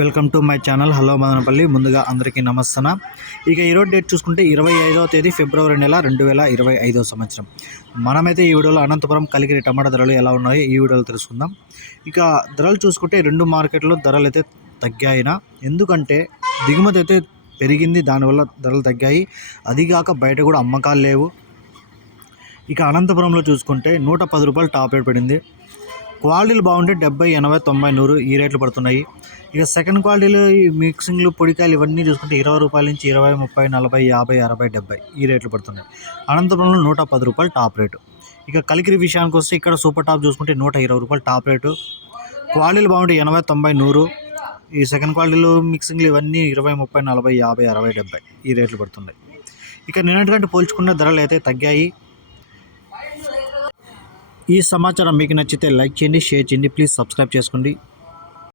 Welcome to my channel. Hello Madanapalle. ముందుగా అందరికీ నమస్తన. ఇక ఈరోజు డేట్ చూసుకుంటే ఇరవై ఐదవ తేదీ ఫిబ్రవరి నెల రెండు వేల ఇరవై ఐదవ సంవత్సరం. మనమైతే ఈ వీడియోలో అనంతపురం కలిగిరి టమాటా ధరలు ఎలా ఉన్నాయో ఈ వీడియోలో తెలుసుకుందాం. ఇక ధరలు చూసుకుంటే రెండు మార్కెట్లో ధరలు అయితే తగ్గాయినా. ఎందుకంటే దిగుమతి అయితే పెరిగింది దానివల్ల ధరలు తగ్గాయి. అదిగాక బయట కూడా అమ్మకాలు లేవు. ఇక అనంతపురంలో చూసుకుంటే నూట పది రూపాయలు టాప్ రేట్ పడింది. క్వాలిటీలు బాగుంటే డెబ్బై ఎనభై తొంభై నూరు ఈ రేట్లు పడుతున్నాయి. ఇక సెకండ్ క్వాలిటీలు ఈ మిక్సింగ్లు పొడికాయలు ఇవన్నీ చూసుకుంటే ఇరవై రూపాయల నుంచి ఇరవై ముప్పై నలభై యాభై అరవై డెబ్బై ఈ రేట్లు పడుతున్నాయి. అనంతపురంలో నూట పది రూపాయలు టాప్ రేటు. ఇక కలికిరి విషయానికి వస్తే ఇక్కడ సూపర్ టాప్ చూసుకుంటే నూట ఇరవై రూపాయలు టాప్ రేటు. క్వాలిటీలు బాగుంటే ఎనభై తొంభై నూరు. ఈ సెకండ్ క్వాలిటీలో మిక్సింగ్లు ఇవన్నీ ఇరవై ముప్పై నలభై యాభై అరవై డెబ్బై ఈ రేట్లు పడుతున్నాయి. ఇక నిన్నటికంటే పోల్చుకున్న ధరలు అయితే తగ్గాయి. ఈ సమాచారం మీకు నచ్చితే లైక్ చేయండి షేర్ చేయండి ప్లీజ్ సబ్స్క్రైబ్ చేసుకోండి.